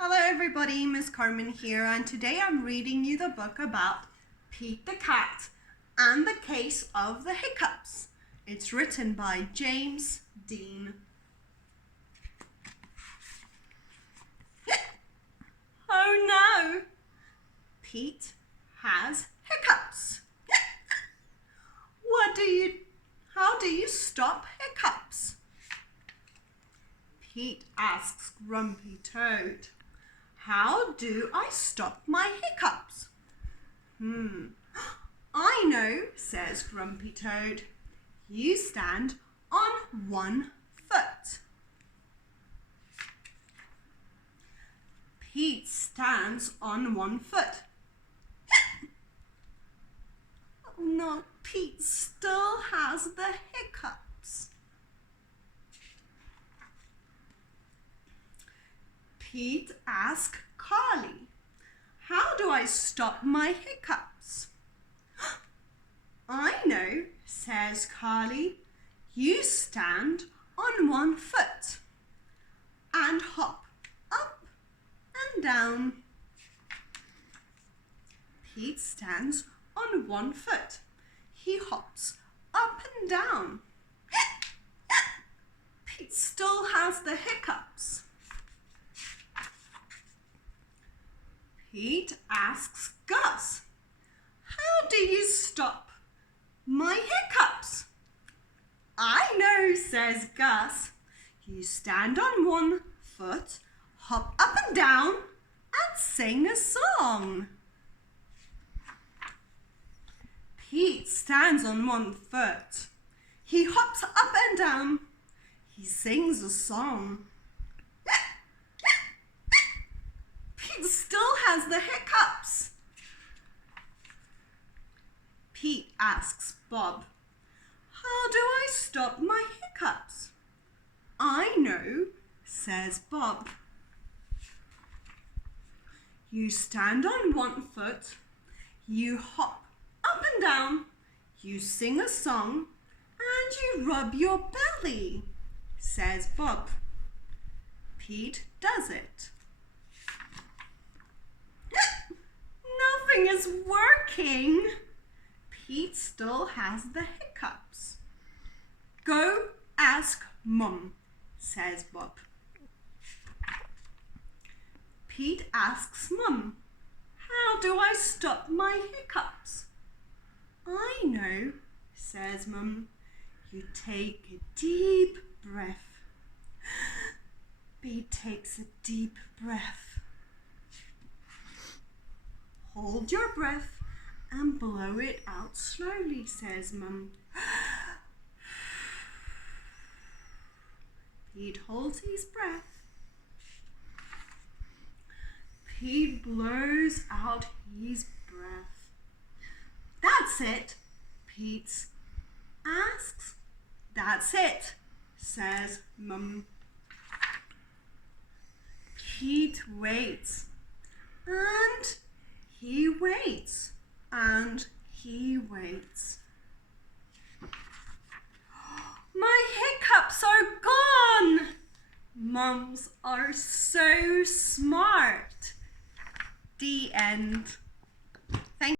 Hello everybody, Miss Carmen here, and today I'm reading you the book about Pete the Cat and the Case of the Hiccups. It's written by James Dean. Oh no! Pete has hiccups. How do you stop hiccups? Pete asks Grumpy Toad. How do I stop my hiccups? I know, says Grumpy Toad. You stand on one foot. Pete stands on one foot. Oh no, Pete still has the hiccups. Pete asks Carly, how do I stop my hiccups? I know, says Carly. You stand on one foot and hop up and down. Pete stands on one foot. He hops up and down. Pete still has the hiccups. Pete asks Gus, how do you stop my hiccups? I know, says Gus. You stand on one foot, hop up and down, and sing a song. Pete stands on one foot. He hops up and down. He sings a song. Pete still has the hiccups. Pete asks Bob, how do I stop my hiccups? I know, says Bob. You stand on one foot, you hop up and down, you sing a song, and you rub your belly, says Bob. Pete does it. Nothing is working. Pete still has the hiccups. Go ask Mum, says Bob. Pete asks Mum, how do I stop my hiccups? I know, says Mum. You take a deep breath. Pete takes a deep breath. Hold your breath and blow it out slowly, says Mum. Pete holds his breath. Pete blows out his breath. That's it, Pete asks. That's it, says Mum. Pete waits, and he waits, and he waits. My hiccups are gone! Mums are so smart. The end.